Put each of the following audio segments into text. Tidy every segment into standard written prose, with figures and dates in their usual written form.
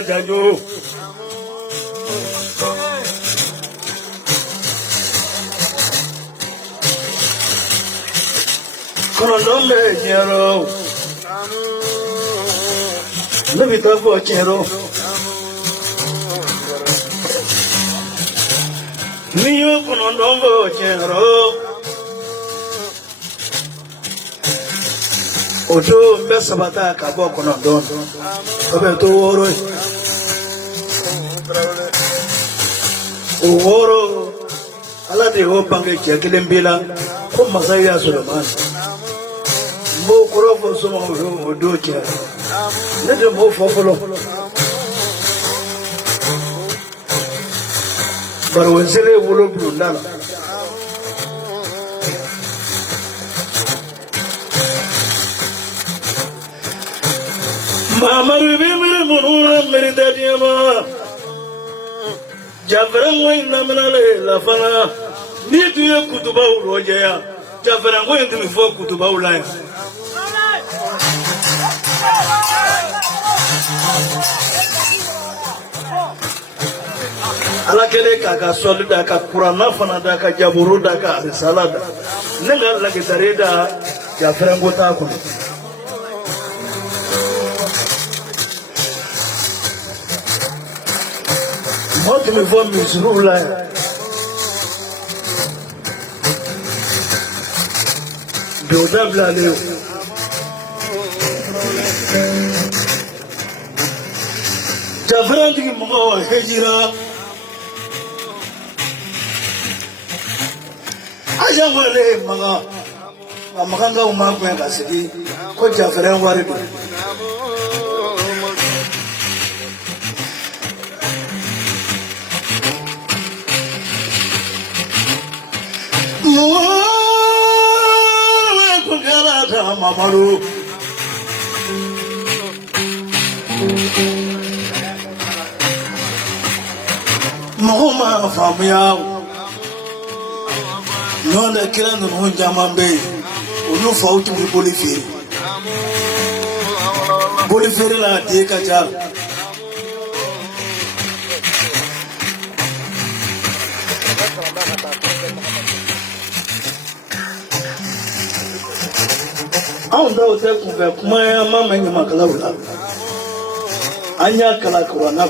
Jaju. Konombe Jero. Levita for Jero. Niyo Konombo Jero. Ojo mbesabata kabo kono don obe to woro woro ala de ho bange jekelen bila ko masaya Suleiman mo korofo so mo odo che ne de mo fofolo barwo sele wolo blundala Mama ribimire munura meridadiama Jafrango inamanale lafana Nitu ya kutuba uroja ya Jafrango indimifo kutuba ulaya Ala kele kaka soli daka kurana fana daka jaburu daka risalada Nenga lagi tarida Jafrango tako Moi tu me vois musulman là. Biodab là Léo. Jafran qui m'a hejira. Aja wale maga. Maganga umma ko ya sigi ko Jafran wari do. Mamaru Mahoma famia non le kira no hunjamambe onu fautu bi bolifere la de kaja Anda udah kuve kumaya mama yang makala ulah, anya kala kurana.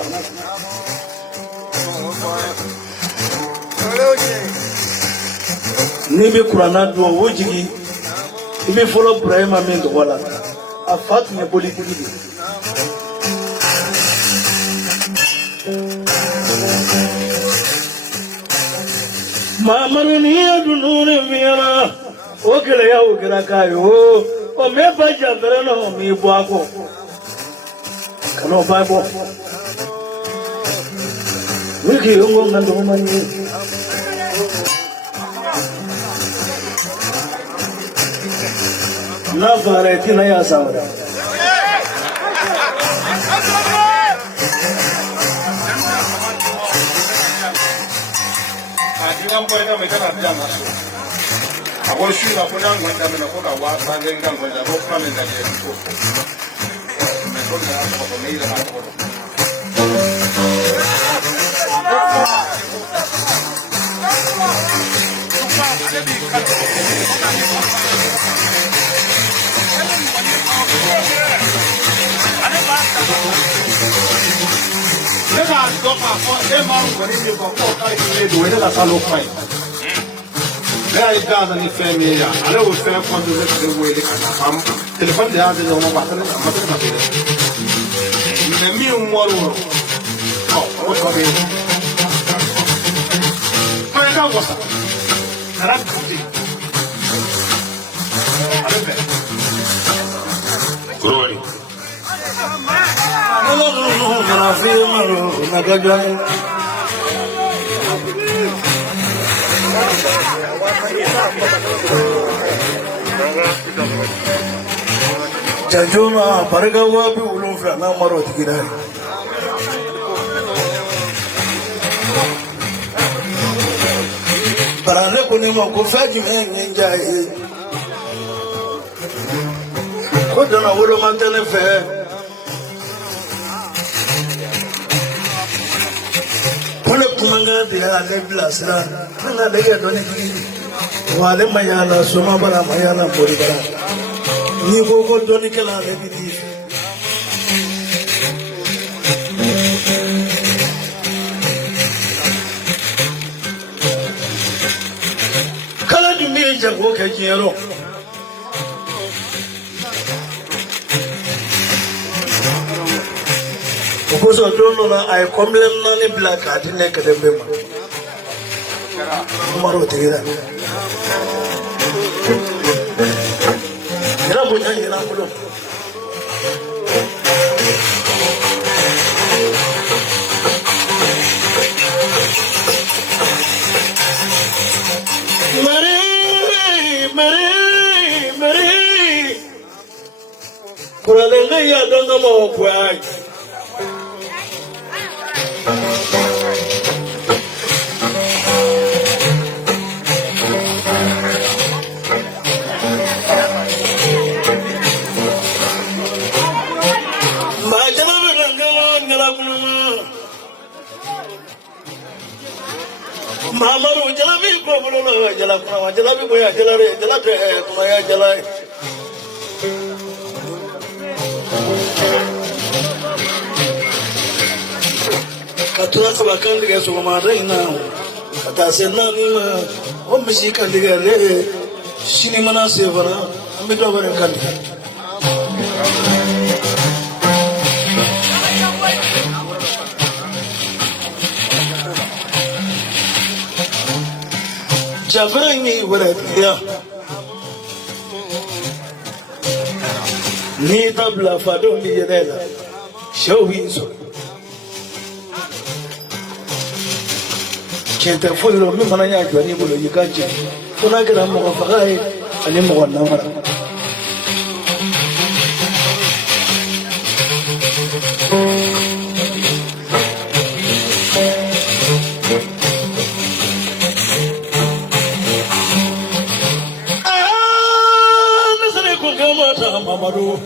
Nibi kurana dua wujigi, nibi follow Ibrahim amin doala, afat ne politik ini. Mama ni adunu ni miara, okele ya okela kayo. O me baja berano mi buako kano babo wiki ungo ngando mani na vareti na ya sawara adiam ko ina meka na jama Aku sih nak punya macam mana pun awak bagi kan macam apa ni jadi itu. Mereka ni apa ni lah apa. Mereka doa apa? Dia mahu beri dia bawa kau ini dua ni lah selalu fine. There is gas and family. I know we fair fund to the way they can. Telephone the other on my battery. I'm not going to be the new world. Oh, what's happening? I got what's up. I'm good. Growing. Jajuma paragawa bi ulum fra na maro tikira parane kuni mo ko faji men njai ko dana wuro mantene fe sira de ya ne bila sira an ka lege dɔɔni wa ale ma yala soma bara ma yala mori bara ni ko dɔɔni kɛla ale bi di kala dun bɛ jago kɛ diɲɛ rɔ o kosɔn don dɔ la a ye kɔnbilen naani bila k'a di ne kelen bɛɛ ma Umaru tigira ira bonya ira bolo mari kurale ne ya donga mo kwai Mamaru jalabi ko bolo jalabi ko ya jalare jalate kuma ya jalai katura sabakan diga so ma reina kata senna ni ma o mishi kan diga le shini mana sevara ambi do bare kan Jabrangi waratia ni tabla fado mi yedela showizo kente fullo mi mananya jwani bulo yikaje kuna gira mo fagai ani mo wana mara Mamaru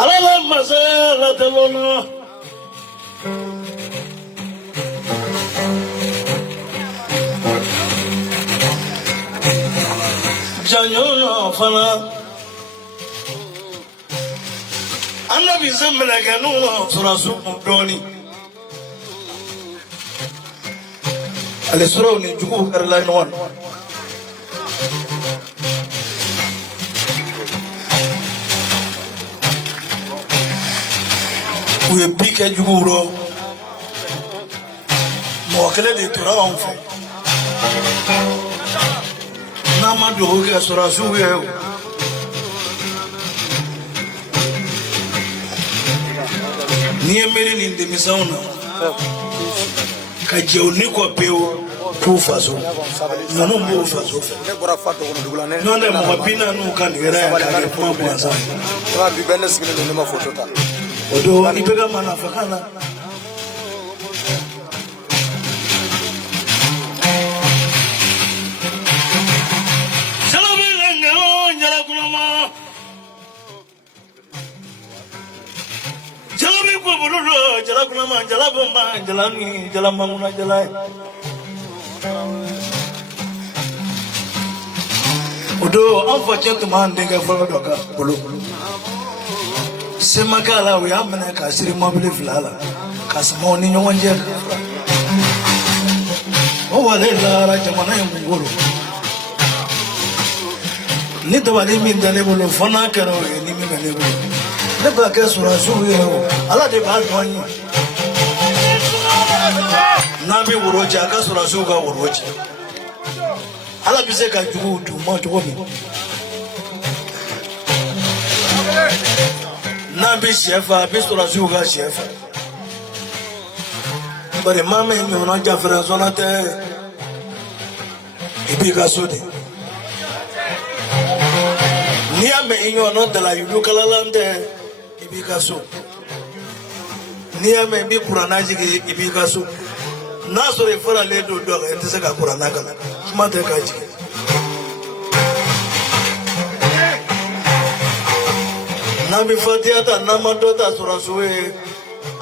alala masala talona janyo fana annabi zamla kanu surasu doni ale suraw ni jugu karla non uye pike jugu ro mo kele de tura on fe na ma do ke sura su ye ni emeri ni de misauna kajeuni kwa peo kufazo nono mbo fazo ne bora fato ko dugula ne none mo bina nu kan gara ya ka ko mwanza wa bi benne sigine ne ma photo ta odo ipega mana fakana salamu alaykum njala kunama jalabi ko bolo jala kunama jala bomba jala ni jala manguna jala odo anfachet man dinga folo doka bolo semakala we amana ka siri mobile filala ka samo ni nyonje o wale la jamana ngolo ni to wale min dale bolo fona kero ni mi dale bolo ne ba ke sura suwe ala de ba doni nabi wuroji aka sura suga wuroji ala bise ka jugu du mo to mi nabi shefa bi sura suga shefa bare mama ni ona jafra zonate ibi ka sodi ni ame inyo no de la yudu kalalande ibi ka so ni ame bi qur'anaji ibi ka so naso re fara le do do e tse ka qur'ana kala kuma te ka ji Nabi Fatia ta nama dota surasue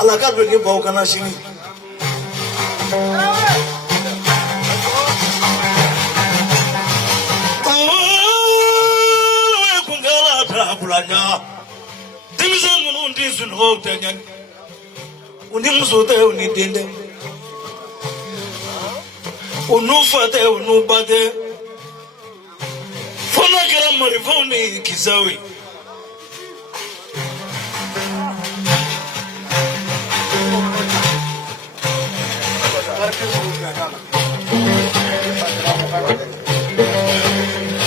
alaka do ni bawo kana sini kungala ta bulanya dimisen undi sun ho tanyan undi musote uni dende unu fate unu bade fona kera marifoni kisawi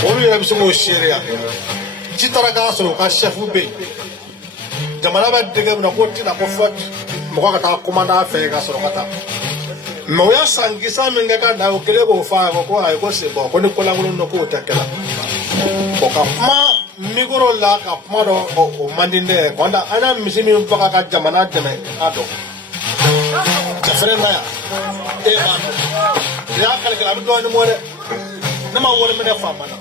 Olu yɛrɛ bɛ se k'o seereya ci taara k'a sɔrɔ u ka sɛfu bɛ yen jamana bɛ dege min na ko tɛna ko fɔ mɔgɔ ka taa komanda fɛ ka sɔrɔ ka taa mɛ u y'a san kisa min kɛ ka na o kɛlen k'o fɔ a ye ko ayi ko c'est bon ko ni kolankolon dɔ k'o tɛ kɛla bɔn ka kuma mikoro la ka kuma dɔ o man di ne ye kɔnda an y'a misi min faga ka jamana dɛmɛ a dɔn cɛfɛrɛ na yan e b'a dɔn y'a kalikɛ a bɛ dɔɔnin bɔ dɛ ne ma wari minɛ faama na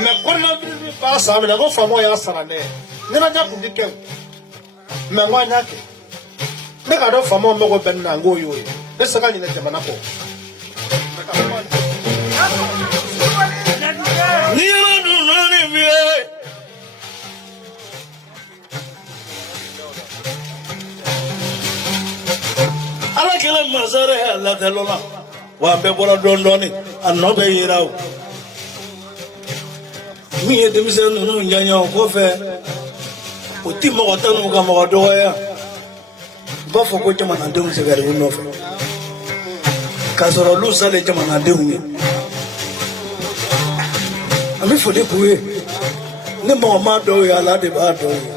mɛ kɔnɔnabiri b'a san minɛ ko faamaw y'a sara ne ye ɲɛnajɛ kun tɛ kɛ mɛ n ko an y'a kɛ ne k'a dɔn faamaw mago bɛ ne na n k'o y'o ye ne tɛ se ka ɲinɛ jamana kɔ. ni yɛrɛ dun nani bi ye ala kɛlɛ masare a latɛlɔ la wa an bɛɛ bɔra dɔɔnin dɔɔnin a nɔ bɛ yira o min ye denmisɛn ninnu ɲɛɲɛ o kɔfɛ o ti mɔgɔ tan n'u ka mɔgɔ dɔgɔya u b'a fɔ ko jamanadenw sɛgɛnna u nɔfɛ k'a sɔrɔ olu salen jamanadenw ye an bɛ foli k'u ye ni mɔgɔ ma dɔw ye ala de b'a dɔw ye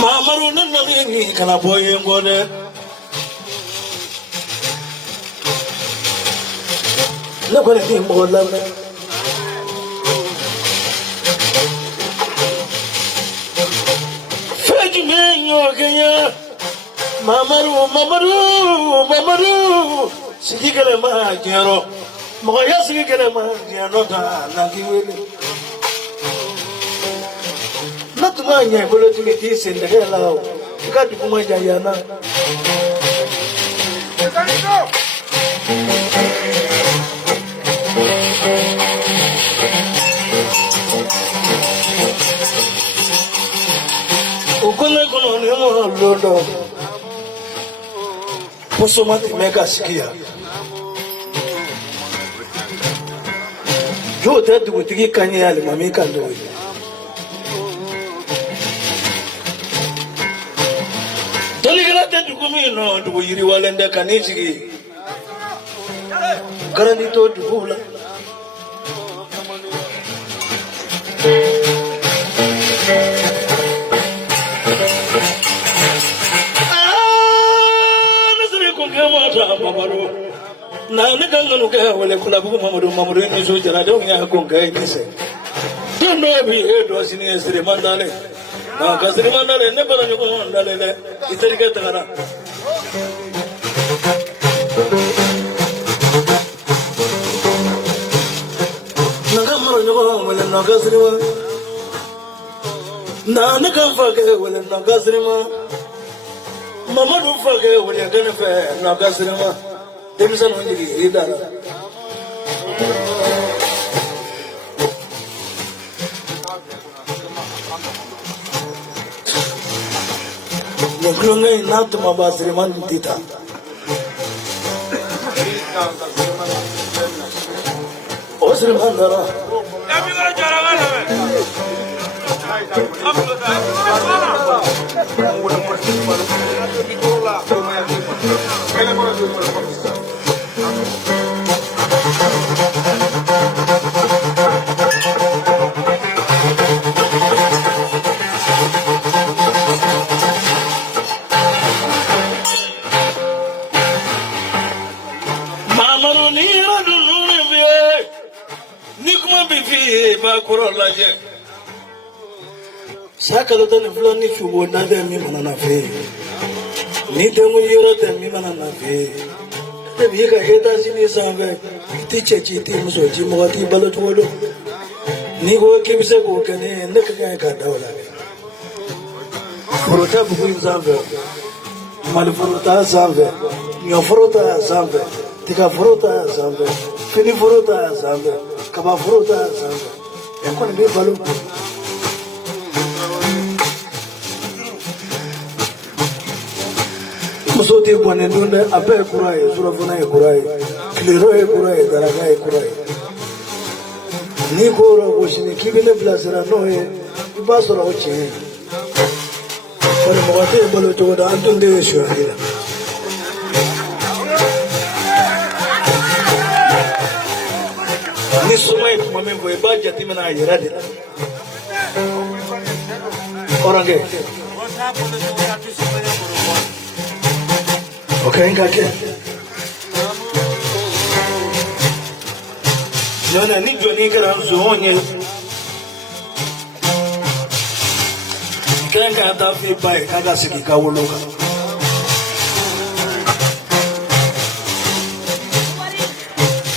Mamadu ne nali ni kana bɔ yen kɔ dɛ ne kɔni tɛ mɔgɔ lamɛn fɛn jumɛn y'o kɛ n ye Mamadu sigi kɛlɛ ma diɲɛ rɔ mɔgɔ ya sigi kɛlɛ ma diɲɛ rɔ ta na k'i wele ne tun b'a ɲɛ i bolo tuguni k'i sen dɛgɛ la o i ka dugu ma jan yan na. O ko ne kɔnɔ ni ma lo dɔn posoma tun bɛ ka sigi yan jo tɛ dugutigi kan ye alimami kan dɔw ye. Dɔnnikɛla tɛ dugu min nɔ dugu yiriwalen tɛ ka n'i sigi garanti to duguw la ne siri kun kɛ ma ta Mamadu na ne ka ŋanu kɛ wele kulabugu Mamadu ni so jaradenw y'a kun kɛ ni sɛ don dɔ bi e dɔ sini ye Siriman Dale ka Siriman Dale ne bala ɲɔgɔn dalen dɛ i terikɛ tagara naga mara ɲɔgɔn wele naga Siriman na ne ka n fa kɛ wele naga Siriman Mamadu fa kɛ wele tɛ ne fɛ naga Siriman denmisɛnninw jigi i dara nin kulonkɛ in n'a tuma ba Siriman nin tɛ taa o Siriman dara Mamadu ni yɛrɛ dun nin bi ye ni kuma bɛ f'i ye i b'a kɔrɔ lajɛ sa kalo tan ni fila ni subo na tɛ min mana na fɛ ni denko yɔrɔ tɛ min mana na fɛ ne b'i ka etasini sanfɛ i tɛ cɛ ci i tɛ muso ci mɔgɔ t'i balo cogo dɔn n'i ko k'i bɛ se k'o kɛ ne ka kan ka da o la Furota buku sanfɛ, mali furota sanfɛ, ɲɔ furota sanfɛ, tiga furota sanfɛ, fini furota sanfɛ, kaba furota sanfɛ. E kɔni bɛ balo. Muso tɛ bɔnɛ dun dɛ, a bɛɛ ye kura ye, surafana ye kura ye, kilero ye kura ye, daraka ye kura ye. N'i ko yɔrɔ ko sini k'i bɛ ne bilasira n'o ye, i b'a sɔrɔ o tiɲɛ ye. Bari mɔgɔ tɛ balo cogo dɔn, an tun tɛ sonyali la. Ni soma ye kuma min fɔ, i b'a jateminɛ a yɛrɛ de la. Hɔrɔnkɛ. O ka ɲi ka kɛ. Ɲɔnɛ ni jɔnni kɛra nson ye. Kɛlen ka taa f'i ba ye k'a ka segin ka wolo kan.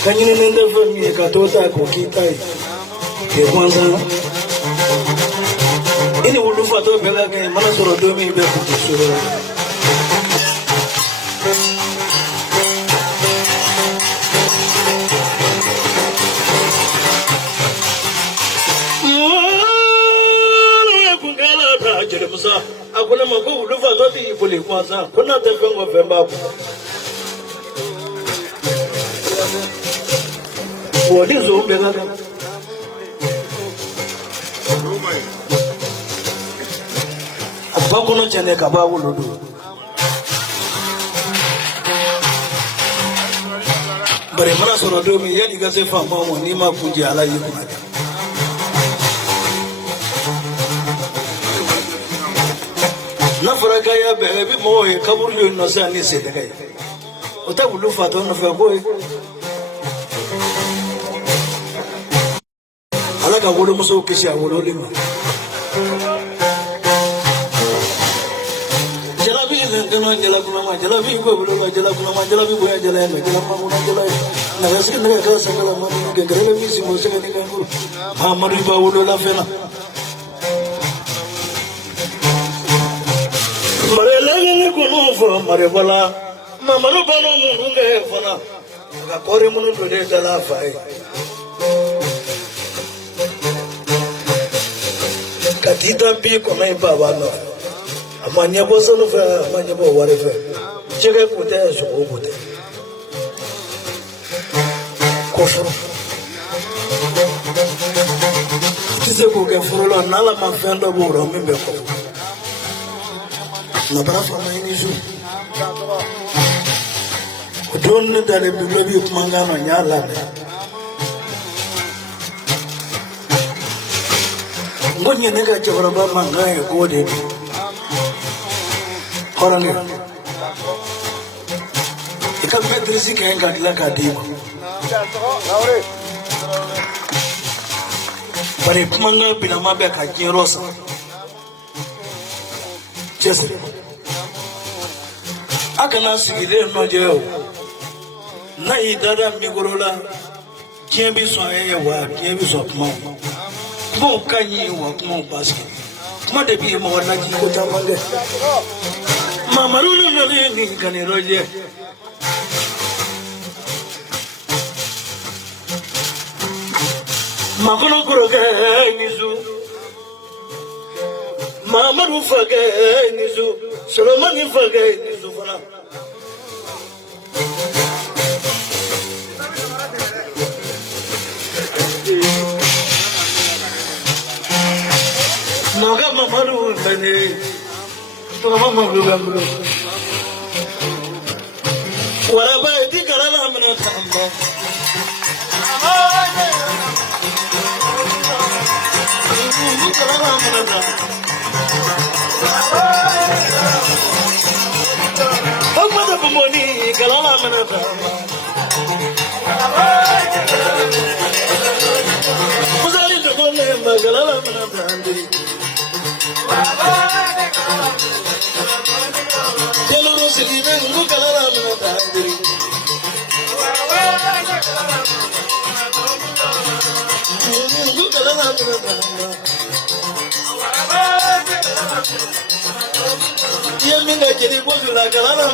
Ka ɲinini tɛ fɛn min ye ka t'o ta k'o k'i ta ye. K'i kɔnsan. I ni wulu fatɔ bɛɛ ka kɛ mana sɔrɔ don min bɛ kun so la. A ko ne ma ko wulu fatɔ t'i boli kɔnsan ko n'a tɛ fɛn o fɛn b'a kun. O ni nson bɛɛ ka kan. A ba kɔnɔ cɛnɛ ka b'a wolo don. Bari mana sɔrɔ don min yanni i ka se faamaw ma n'i ma kun jɛ Ala y'i kunna kɛ. N'a fɔra k'a y'a bɛɛ i bɛ mɔgɔw ye kaburu ye nɔ sisan ni sedɛgɛ ye. O tɛ wulu fatɔ nɔfɛ ko ye. Ala ka wolomusow kisi a wololi ma. Jalabi lɛntɛnɛ jalakunama jalabi ko bolo ma jalakunama jalabi bonya jala ye mɛ jalakunama jala ye. Nɛgɛsigi nɛgɛ k'a sɛgɛla ma ni gɛgɛrɛ min sigi o sɛgɛ ni kan bolo. Mahamadu ba wolola fɛn na. Marelɛgɛni kunu fɔ Marefala Mamadu Bano minnu kɛ fana ka kɔɔri minnu don ne dala fa ye. Ka t'i dan bi kɔnɔ in baba nɔfɛ a ma ɲɛbɔ sanu fɛ a ma ɲɛbɔ wari fɛ jɛgɛ ko tɛ sogo ko tɛ ko furu i tɛ se k'o kɛ furu la n'Ala ma fɛn dɔ b'o rɔ min bɛ kɔfɛ nabara fana i ni su o don ne dalen bibilɔbi kumakan na n y'a lamɛn. N ko nin ye ne ka cɛkɔrɔba mankan ye k'o de don. Hɔrɔnkɛ i ka maîtrise kɛ ka dilan k'a d'i ma. Bari kumakan bilama bɛ ka diɲɛ san. Cɛsiri a kana sigilen nɔjɛ o. N'a y'i dada mikoro la diɲɛ bɛ sɔn e ye wa diɲɛ bɛ sɔn kumaw ma. Kumaw ka ɲi wa kumaw basigi. Kuma de b'i mɔgɔ naji ko caman kɛ. Mamadu nana nin kanirɔ jɛ. Makɔnɔ korokɛ ni su. Mamadu fakɛ ni su. Solomani fakɛ ni su fana. Naga Mamadu bene, Mamadu bambu. Waraba edi kalala amna tamba. Kalala amna tamba. Mamadu bumoni kalala amna tamba. Muzali dogole kalala amna tamba. Jeluru silibe ngu kalala amna tamba. Ngu kalala amna tamba. le jeli ko la kala la